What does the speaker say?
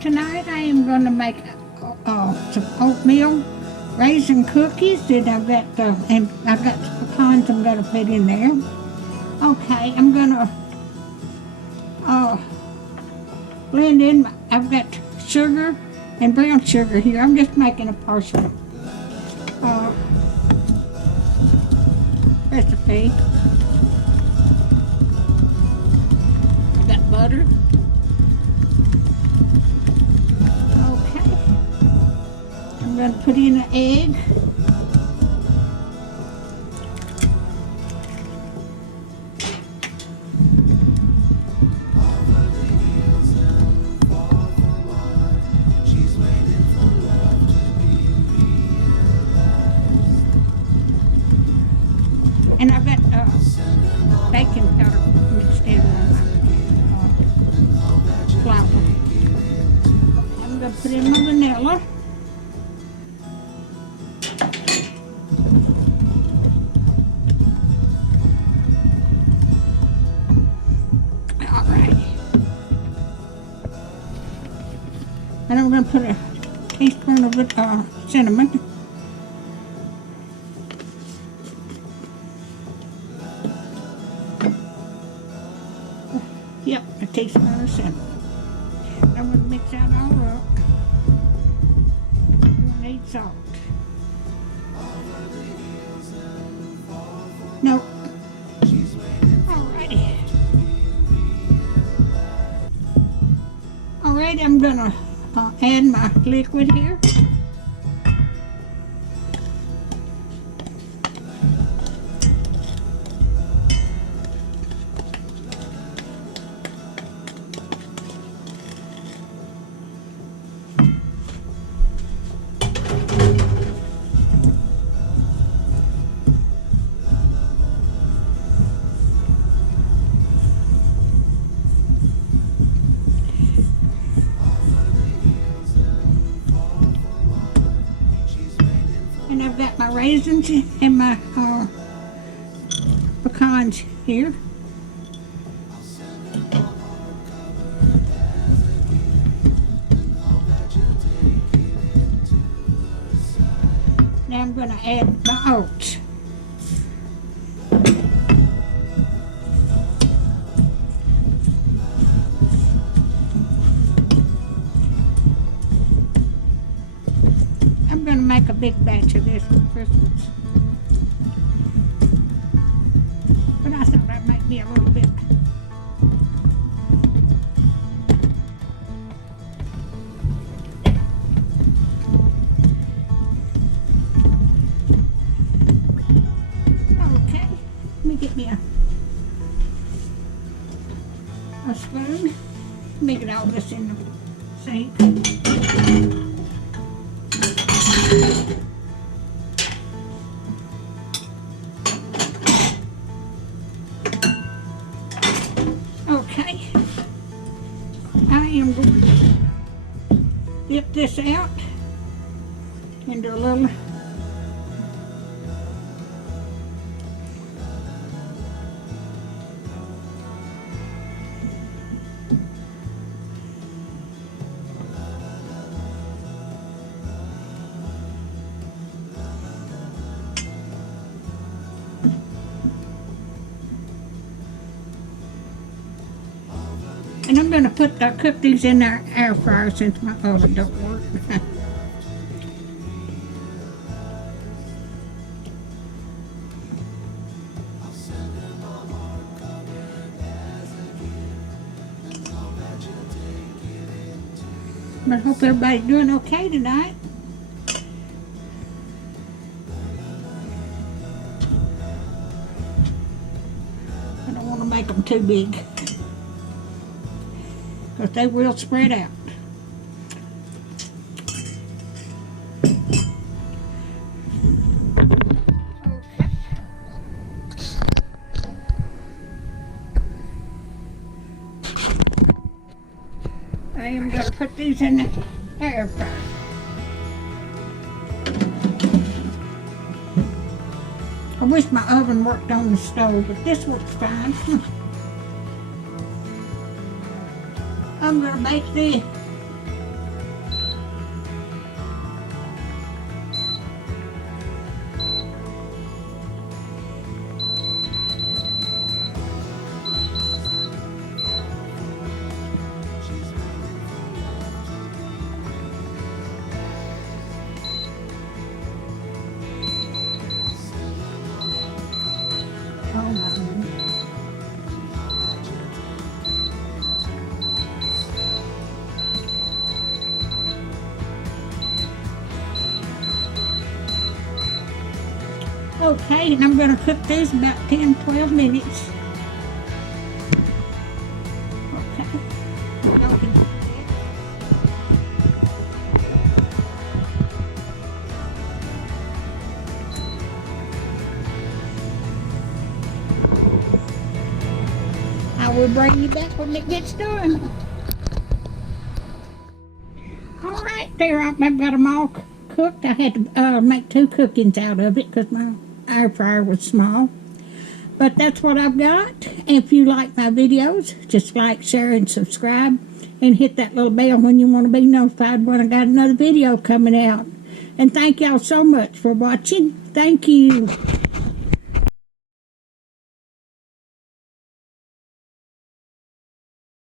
Tonight I am going to make some oatmeal raisin cookies that I've got, and I've got the pecans I'm going to put in there. Okay, I'm going to blend in. I've got sugar and brown sugar here. I'm just making a partial recipe. I've got butter. Okay. I'm going to put in an egg. And I've got baking powder mixed in my flour. I'm going to put in my vanilla. All right. And I'm going to put a teaspoon of cinnamon. Yep, a teaspoon of cinnamon. I'm going to mix that all up. I need salt. No. Alrighty. Alright, I'm going to add my liquid here. And I've got my raisins and my pecans here. Now I'm going to add my oats. I'm going to make a big batch of this for Christmas. But I thought that might be a little bit. Okay, let me get me a spoon. Let me get all this in the sink. Okay, I am going to dip this out into a little and I'm going to cook these in our air fryer since my oven don't work. But I hope everybody's doing okay tonight. I don't want to make them too big, because they will spread out. Okay. I am going to put these in the air fryer. I wish my oven worked on the stove, but this works fine. I'm going to bake Okay, and I'm going to cook these about 10-12 minutes. Okay. I will bring you back when it gets done. All right, there, I've got them all cooked. I had to make 2 cookings out of it because my air fryer was small. But that's what I've got. If you like my videos, just like, share, and subscribe. And hit that little bell when you want to be notified when I got another video coming out. And thank y'all so much for watching. Thank you.